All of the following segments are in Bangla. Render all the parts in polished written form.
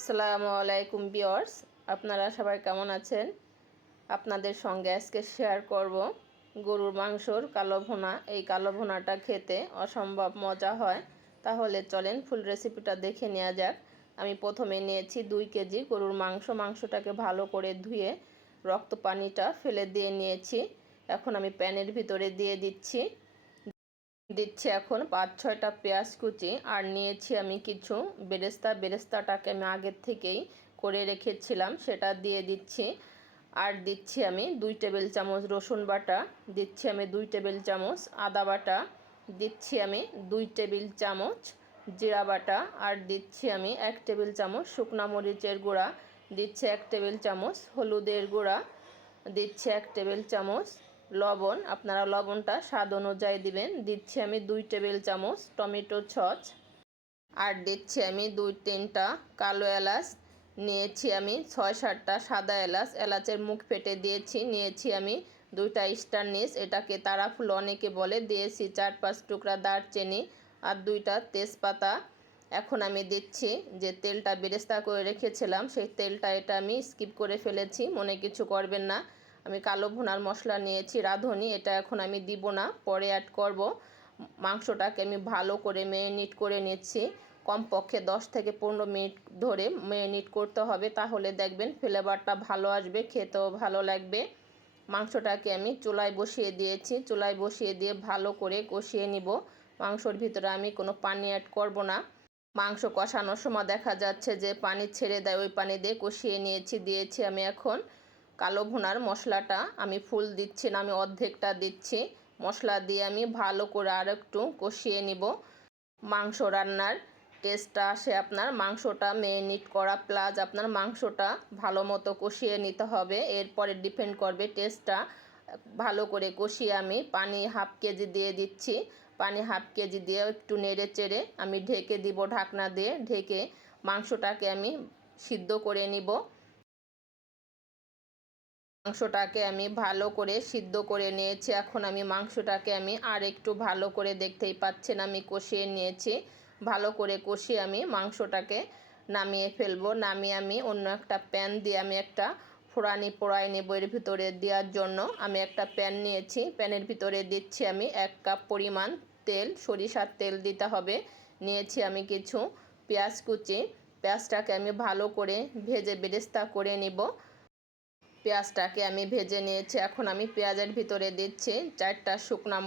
আসসালামু আলাইকুম ভিউয়ার্স, আপনারা সবাই কেমন আছেন? আপনাদের সঙ্গে আজকে শেয়ার করব গরুর মাংসর কালো ভুনা। এই কালো ভুনাটা খেতে অসম্ভব মজা হয়। তাহলে চলেন ফুল রেসিপিটা দেখে নেওয়া যাক। আমি প্রথমে নিয়েছি 2 কেজি গরুর মাংসটাকে ভালো করে ধুয়ে রক্ত পানিটা ফেলে দিয়ে নিয়েছি। এখন আমি প্যানের ভিতরে দিয়ে দিচ্ছি এখন 5-6টা পেঁয়াজ কুচি, আর নিয়েছি আমি কিছু বেরেস্তাটাকে আমি আগের থেকেই করে রেখেছিলাম, সেটা দিয়ে দিচ্ছি। আর দিচ্ছি আমি 2 টেবিল চামচ রসুন বাটা, দিচ্ছি আমি 2 টেবিল চামচ আদা বাটা, দিচ্ছি আমি 2 টেবিল চামচ জিরা বাটা, আর দিচ্ছি আমি 1 টেবিল চামচ শুকনো মরিচের গুঁড়া, দিচ্ছি 1 টেবিল চামচ হলুদের গুঁড়া, দিচ্ছি 1 টেবিল চামচ লবণ, আপনারা লবণটা স্বাদ অনুযায়ী দিবেন। দিচ্ছি আমি 2 টেবিল চামচ টমেটো সস, আর দিচ্ছি আমি 2-3টা কালো এলাচ, নিয়েছি আমি 6-7টা সাদা এলাচের মুখ ফেটে দিয়েছি। নিয়েছি আমি 2টা স্টার নিস, এটাকে তারাফুল অনেকে বলে, দিয়েছি 4-5 টুকরা দারচিনি আর 2টা তেজপাতা। এখন আমি দিচ্ছি যে তেলটা বেরেস্তা করে রেখেছিলাম, সেই তেলটা এটা আমি স্কিপ করে ফেলেছি, মনে কিছু করবেন না। আমি কালো ভুনার মশলা নিয়েছি রাঁধুনি, এটা এখন আমি দিব না, পরে অ্যাড করব। মাংসটাকে আমি ভালো করে ম্যারিনেট করে নিচ্ছি, কমপক্ষে 10 থেকে 15 মিনিট ধরে ম্যারিনেট করতে হবে, তাহলে দেখবেন ফ্লেভারটা ভালো আসবে, খেতেও ভালো লাগবে। মাংসটাকে আমি চুলায় বসিয়ে দিয়েছি, চুলায় বসিয়ে দিয়ে ভালো করে কষিয়ে নিব। মাংসর ভিতরে আমি কোনো পানি অ্যাড করব না। মাংস কষানোর সময় দেখা যাচ্ছে যে পানি ছেড়ে দেয়, ওই পানি দিয়ে কষিয়ে দিয়েছি আমি এখন কালো ভুনার মশলাটা। আমি ফুল দিচ্ছি না, আমি অর্ধেকটা দিচ্ছি। মশলা দিয়ে আমি ভালো করে আর একটু কষিয়ে নিব। মাংস রান্নার টেস্টটা আসে আপনার মাংসটা ম্যারিনেট করা প্লাস আপনার মাংসটা ভালো মতো কষিয়ে নিতে হবে, এরপরে ডিপেন্ড করবে টেস্টটা। ভালো করে কষিয়ে আমি পানি হাফ কেজি দিয়ে দিচ্ছি। পানি হাফ কেজি দিয়ে একটু নেড়ে চেড়ে আমি ঢেকে দিব, ঢাকনা দিয়ে ঢেকে মাংসটাকে আমি সিদ্ধ করে নিব। মাংসটাকে আমি ভালো করে সিদ্ধ করে নিয়েছি। এখন আমি মাংসটাকে আমি আর একটু ভালো করে, দেখতেই পাচ্ছেন আমি কষিয়ে নিয়েছি। ভালো করে কষিয়ে আমি মাংসটাকে নামিয়ে ফেলবো। নামিয়ে আমি অন্য একটা প্যান দিয়ে আমি একটা ফোড়ানি পোড়াই নেব এর ভিতরে দেওয়ার জন্য। আমি একটা প্যান নিয়েছি, প্যানের ভিতরে দিচ্ছি আমি 1 কাপ পরিমাণ তেল, সরিষার তেল দিতে হবে। নিয়েছি আমি কিছু পেঁয়াজ কুচি, পেঁয়াজটাকে আমি ভালো করে ভেজে বেরেস্তা করে নিব। পেঁয়াজটাকে আমি ভেজে নিয়েছি, এখন আমি পেঁয়াজের ভিতরে দিচ্ছি 4টা শুকনো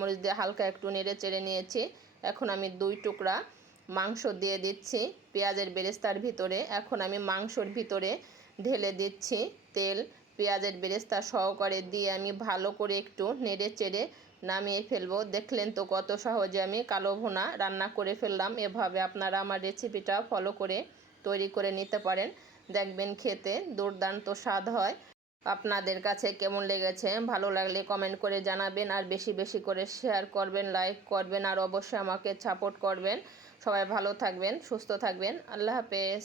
মরিচ দিয়ে হালকা একটু নেড়ে চেড়ে নিয়েছি। এখন আমি 2 টুকরা মাংস দিয়ে দিচ্ছি পেঁয়াজের বেরেস্তার ভিতরে। এখন আমি মাংসর ভিতরে ঢেলে দিচ্ছি তেল, পেঁয়াজের বেরেস্তা সহকারে দিয়ে আমি ভালো করে একটু নেড়ে চেড়ে নামিয়ে ফেলবো। দেখলেন তো কত সহজে আমি কালো ভুনা রান্না করে ফেললাম। এভাবে আপনারা আমার রেসিপিটা ফলো করে তৈরি করে নিতে পারেন, দেখবেন খেতে দুর্দান্ত স্বাদ হয়। আপনাদের কাছে কেমন লেগেছে ভালো লাগলে কমেন্ট করে জানাবেন, আর বেশি বেশি করে শেয়ার করবেন, লাইক করবেন, আর অবশ্যই আমাকে সাপোর্ট করবেন। সবাই ভালো থাকবেন, সুস্থ থাকবেন। আল্লাহ হাফেজ।